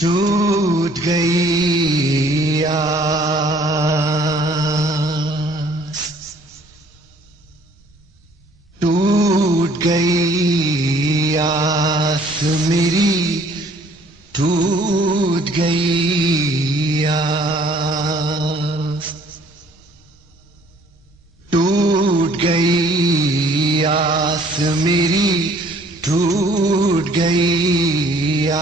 ٹوٹ گئی آس، ٹوٹ گئی آس میری، ٹوٹ گئی آس، ٹوٹ گئی آس میری، ٹوٹ گئی آس،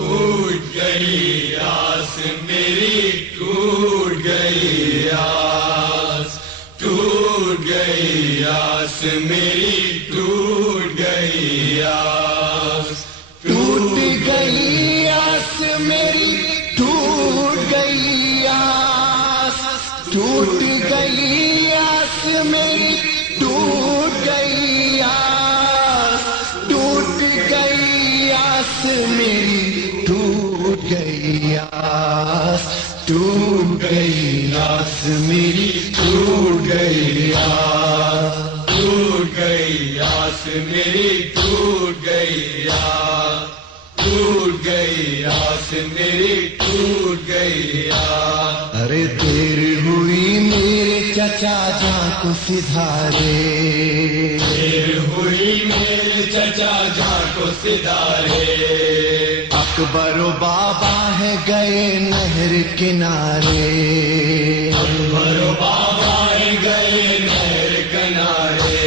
ٹوٹ گئی آس میری، ٹوٹ گئی آس، ٹوٹ گئی آس میری، ٹوٹ گئی آس، ٹوٹ گئی آس میری، ٹوٹ گئی آس، ٹوٹ گئی آس میری، ٹوٹ گئی آس، ٹوٹ گئی آس میری، ٹوٹ گئی آس، ٹوٹ گئی آس میری، ٹوٹ گئی آس، ٹوٹ گئی آس میری، ٹوٹ گئی آس۔ ارے دیر ہوئی میرے چچا جان کو سدھارے، دیر ہوئی میرے چچا جان کو سدھارے، اکبر و بابا ہے گئے نہر کنارے، اکبر و بابا گئے نہر کنارے،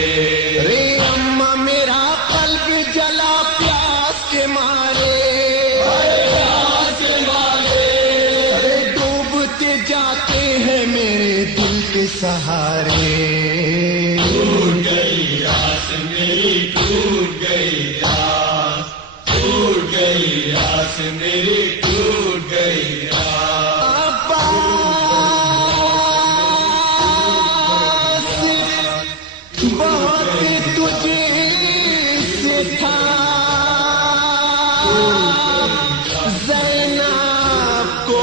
رے اماں میرا قلب جلا پیاس کے مارے، پیاس مارے، ارے ڈوبتے جاتے ہیں میرے دل کے سہارے، ٹوٹ گئی آس میری، ٹوٹ گئی آس، ٹوٹ گئی آس میری، ٹوٹ گئی آس۔ بہت تجھے سے تھا زینب کو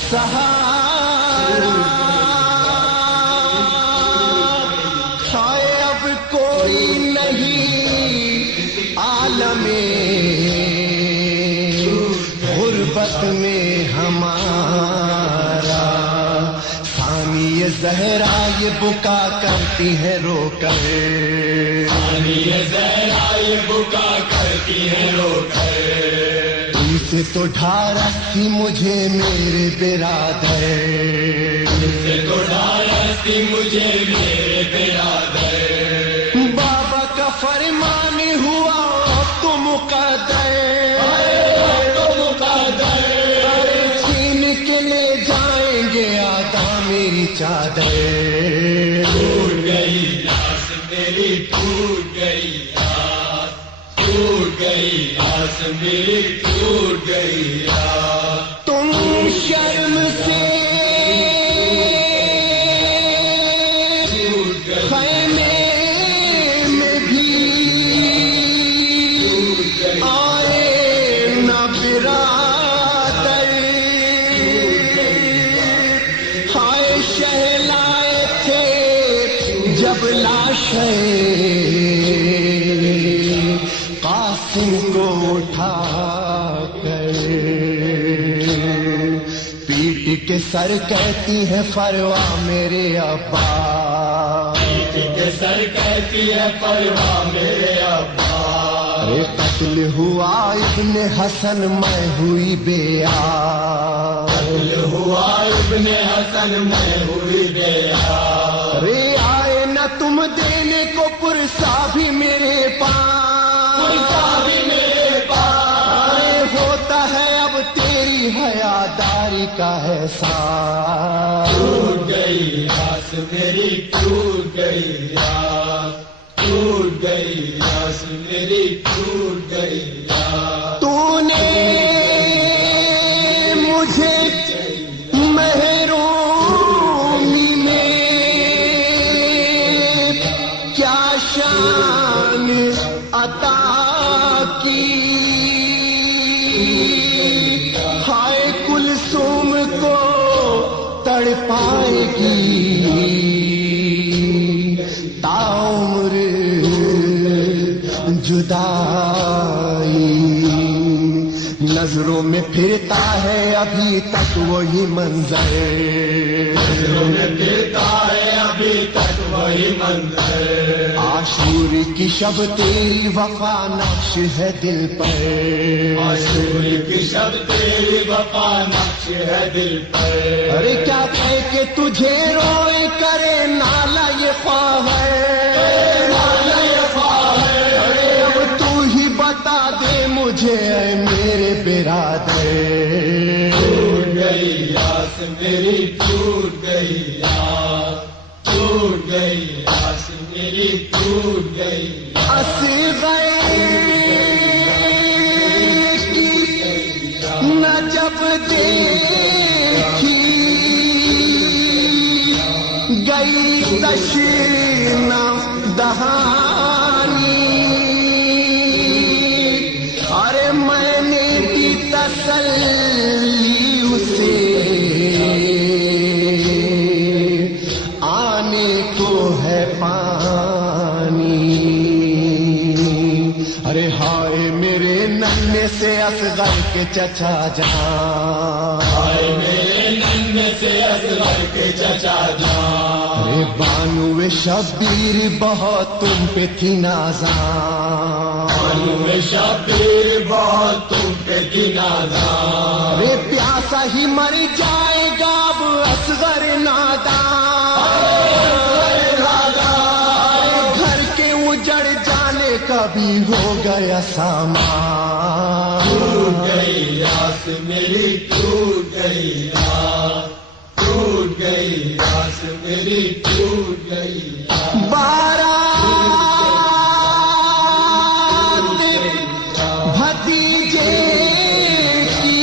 سہارا، ہائے اب کوئی نہیں عالم غربت میں ہمارا، ثانی زہرا یہ بکا کرتی ہے رو کر، یہ زہرا یہ بکا کرتی ہے رو کر، ان سے تو ڈھارس تھی مجھے میرے برادر، سے تو ڈھارس تھی مجھے میرے برادر، بابا کا فرمان ہوا تو مقدر، تو مقدر، چھین کے لے جائیں گے آدھا میری چادر، ٹوٹ گئی آس میری، ٹوٹ گئی آس، ٹوٹ گئی آس میری، ٹوٹ گئی آس۔ تم شرم سے خیمے میں بھی آئے نہ برادر، ہائے شہلائے تھے جب لاشیں قاسم کو اٹھا کر، پیٹ کے سر کہتی ہے فروا میرے ابا، کے سر کہتی ہے پرواہ میرے ابا، ارے قتل ہوا ابن حسن میں ہوئی بیار، ہوا ابن حسن میں ہوئی بیار، ارے آئے نہ تم دینے کو پرسا بھی میرے پاس، بھی میرے پاس، ارے ہوتا ہے اب تیری حیاداری کا احساس، ٹوٹ گئی آس میری، ٹوٹ گئی آس، ٹوٹ گئی آس میری، ٹوٹ گئی آس۔ تو نے مجھے محرومی میں کیا شان عطا کی، ہائے کلثوم کو تڑپائے گی جدائی، نظروں میں پھرتا ہے ابھی تک وہی منظر، نظروں میں پھرتا ہے ابھی تک وہی منظر، عاشور کی شب تیری وفا نقش ہے دل پر، عاشور کی شب تیری وفا نقش ہے دل پر، ارے کیا کہہ کے تجھے روئے کرے نالا یہ خواہ ہے، نالا یہ خواہ ہے، ارے اب تو ہی بتا دے مجھے اے میرے برادر، ٹوٹ گئی آس میری ٹوٹ گئی آس، ٹوٹ گئی آس میری ٹوٹ گئی اصغر کی نہ جب دیکھی گئی تشنا دہانی، ارے میں نے دی تسلی اسے آنے کو ہے پانی، ارے ہائے میرے ننے سے اصغر کے چچا جان، آئے میرے نن سے اصغر کے چچا جان، ارے بانو شبیر بہت تم پہ تھی نازاں، بانو شبیر بہت تم پہ تھی نازاں، ارے پیاسا ہی مر جائے گا اب اصغر ناداں، گھر کے اجڑ جانے کا بھی ہو گیا سامان، ٹوٹ گئی آس میری ٹوٹ گئی آس، ٹوٹ گئی آس میری ٹوٹ گئی آس، بارات بھتیجے کی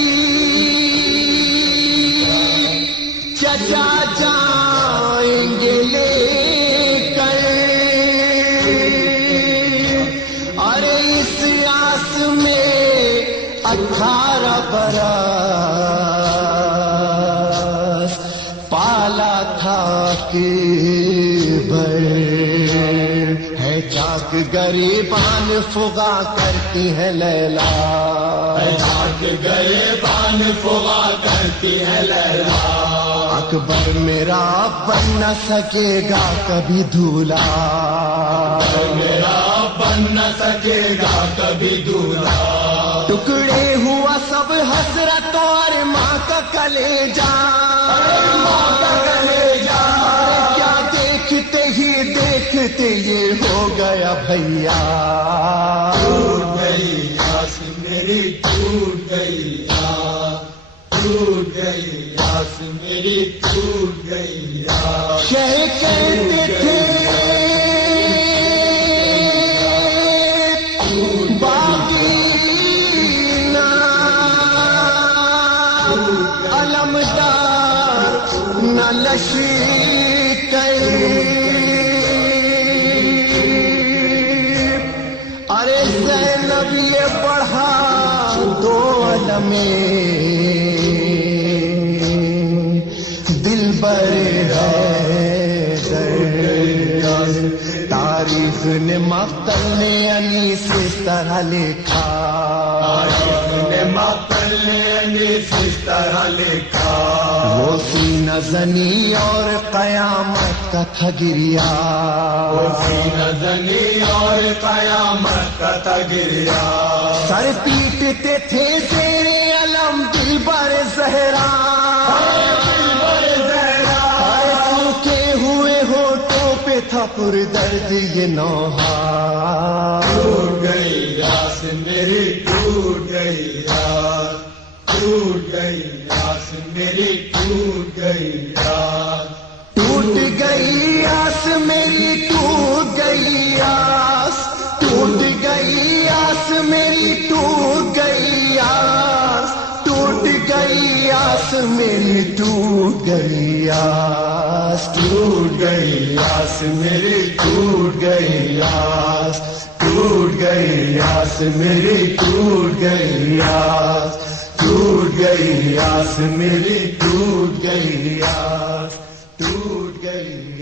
چچا جائیں گے لے کر، ارے اس آس میں 18 برس پالا تھا کہ ہے چاک گریبان فغا کرتی ہے لیلا، چاک گئے بان فغا کرتی ہے لیلا، اکبر میرا بن نہ سکے گا کبھی دھولا، میرا بن نہ سکے گا کبھی دولہا، ٹکڑے ہوا سب حسرت اور ماں کا کلیجہ، ماں کا کلیجہ، کیا دیکھتے ہی دیکھتے یہ ہو گیا بھیا، ٹوٹ گئی آس میری ٹوٹ گئی آس، ٹوٹ گئی آس میری ٹوٹ گئی آس، شہ کہتے تھے باغی نا علمدار نہ لشکر، ارے زینب یہ پڑھا دو علمیں دل بر ہے در، تاریخ نے مقتل نے انیس اس طرح لکھا، نے مقتل نے انیس اس طرح لکھا، وہ سینہ زنی اور قیامت کا تھا گریا، سینہ زنی اور قیامت کا تھا گریا، سر پیٹتے تھے زیر علم دل بر زہرا، سوکھے ہوئے ہونٹوں پہ تھا پر درد یہ نوحہ، ٹوٹ گئی آس میری ٹوٹ گئی آس، ٹوٹ گئی آس میری ٹوٹ گئی آس، ٹوٹ گئی آس میری ٹوٹ گئی آس، ٹوٹ گئی آس میری ٹوٹ گئی آس، ٹوٹ گئی آس میری ٹوٹ گئی آس، ٹوٹ گئی آس میری ٹوٹ گئی آس، ٹوٹ گئی آس میری ٹوٹ گئی آس، ٹوٹ گئی آس میری ٹوٹ گئی آس، ٹوٹ گئی